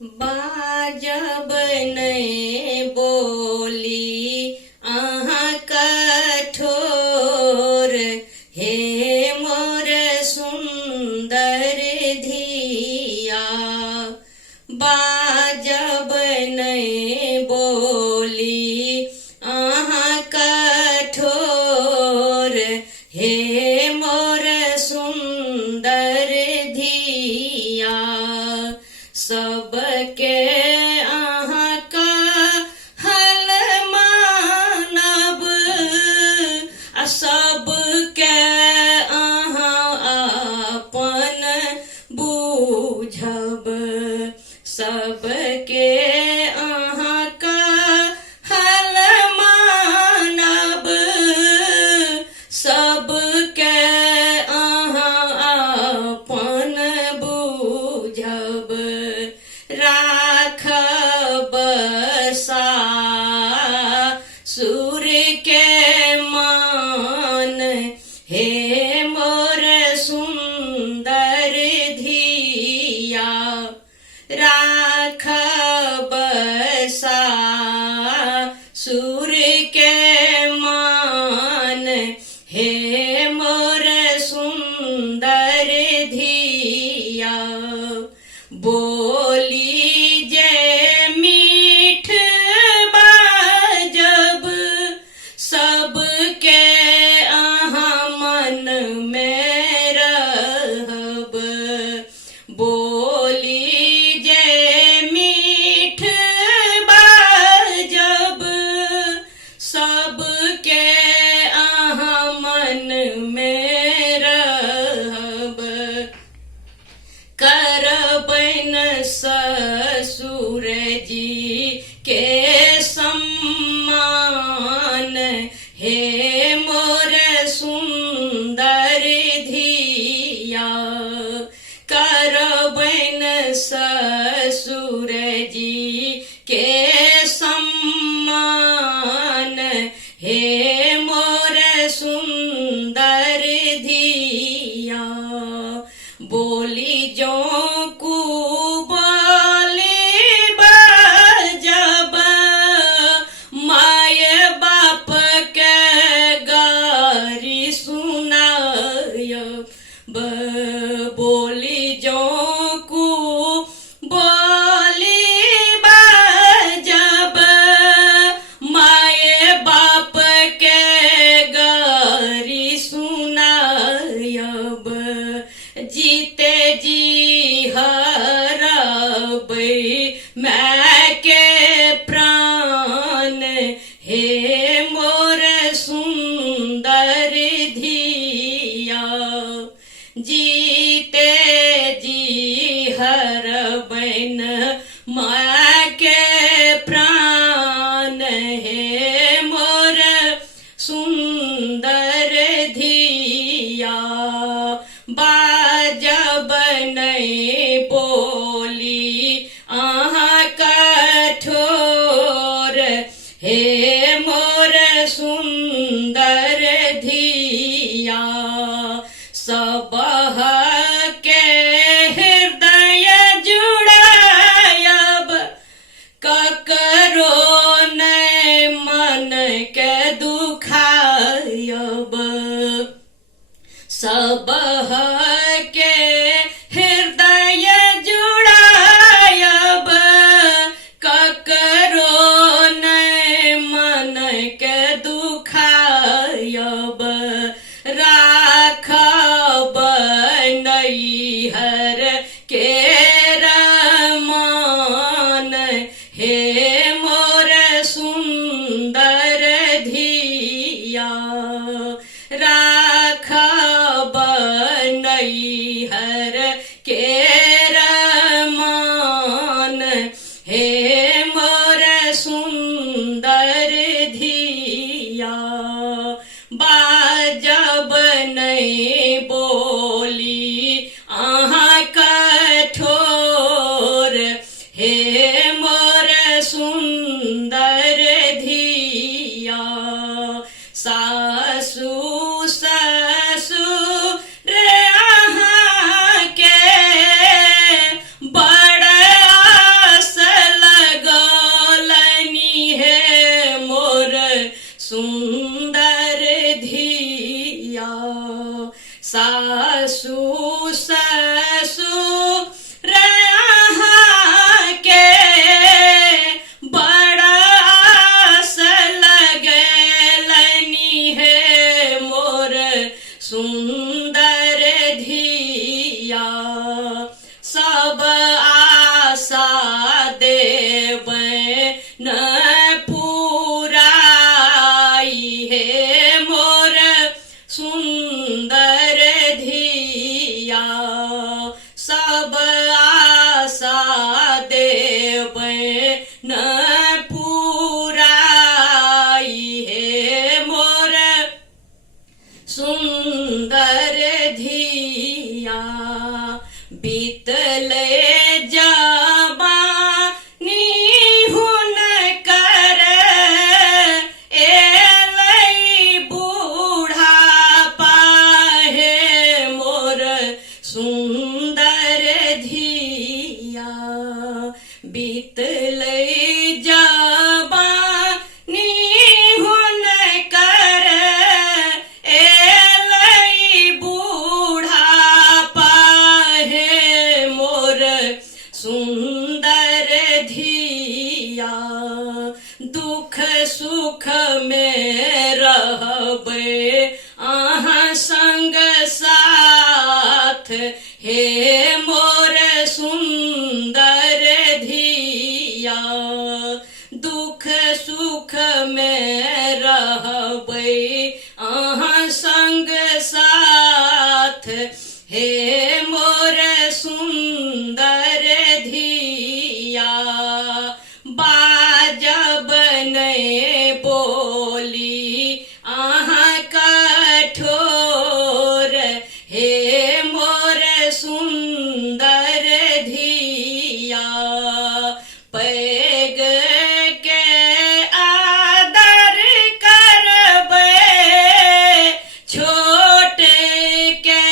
बाजब नहीं बोली अहाँ कठोर, हे मोर सुंदर धिया। बाजब नहीं बोली अहाँ कठोर, हे मोर सुंदर धिया। सबके अहाँ कहल मानब, सबके अहाँ अपन बूझब। सबके अहाँ कहल मानब, सबके अहाँ अपन बूझब। राखब सासुर के मान, हे मोर सुंदर धिया। राखब सासुर के मान, हे मोर सुंदर धिया। बोली जे मीठ बाजब, सबके अहाँ मन में रहब। बोली जे मीठ बाजब, सबके अहाँ मन में रहब। करबैन ससुर जी के सम्मान, हे मोर सुंदर धिया। करबैन ससुर जी के सम्मान, हे मोर सुंदर धिया। बोली जो कु बोली बाजब, माय बाप के गारी सुनायब। बोली जो कु बोली बाजब, माय बाप के गारी सुनायब। जीते जी हरब मैं के प्राण, हे मोर सुंदर धिया। जीते जी हरबैन मैं के प्राण, हे मोर सुंदर धिया। बाजब नहीं बोली अहाँ कठोर, हे मोर सुंदर धिया। सबह के हृदय जुड़ायब, ककरो नहीं मन के दुखायब। सबह के हृदय जुड़ायब, ककरो नहीं मन के दुखायब। राखब नैहर के रमान, हे मोर सुंदर धिया। राखब नैहर के रमान, हे मोर सुंदर धिया। बाजब नहीं बोली अहाँ कठोर, हे मोर सुंदर धिया। सासु ससुर अहाँ के बड़ बीतलै जवानी हुनकर एलै बूढ़ापा हे मोर सुंदर धिया दुख सुख में रहबै अहाँ संग साथ हे मोर सुंदर धिया दुख सुख में रहबै अहाँ संग साथ हे मोर सुंदर धिया बाजब नहीं बोली अहाँ कठोर हे मोर सुंदर धिया पैग के आदर करबै छोट के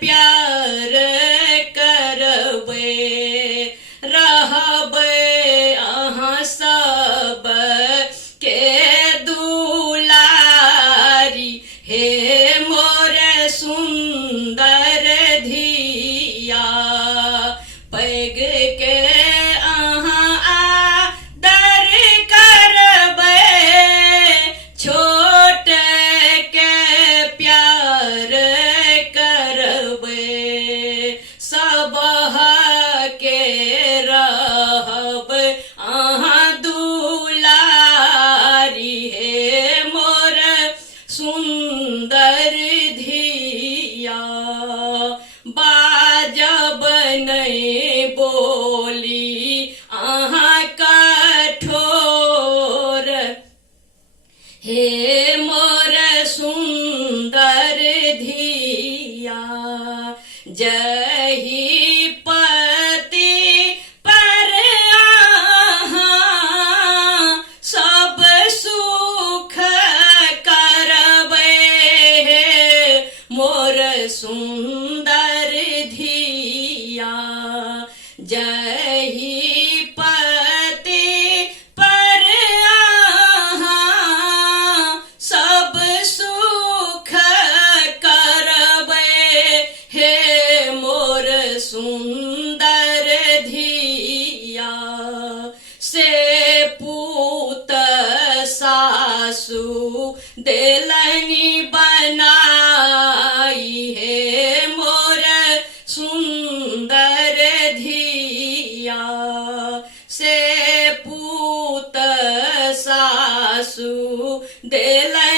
प्यार करबै रहबै अहाँ सब के दुलारी हे मोर सुंदर धिया पैग के अहाँ आदर करबै छोट के प्यार करबै सब के रहब अहाँ दुलारी हे मोर सुंदर धिया बाजब नहीं बोली अहाँ कठोर हे मोर सुंदर धिया जही पति पर अहाँ सब सुख करबै हे मोर सुंदर धिया जही पति पर अहाँ सब सुख करबै हे मोर सुंदर धिया से पूत सासु देलनि बनाई हे मोर सुंदर धिया से पूत सासु देलनि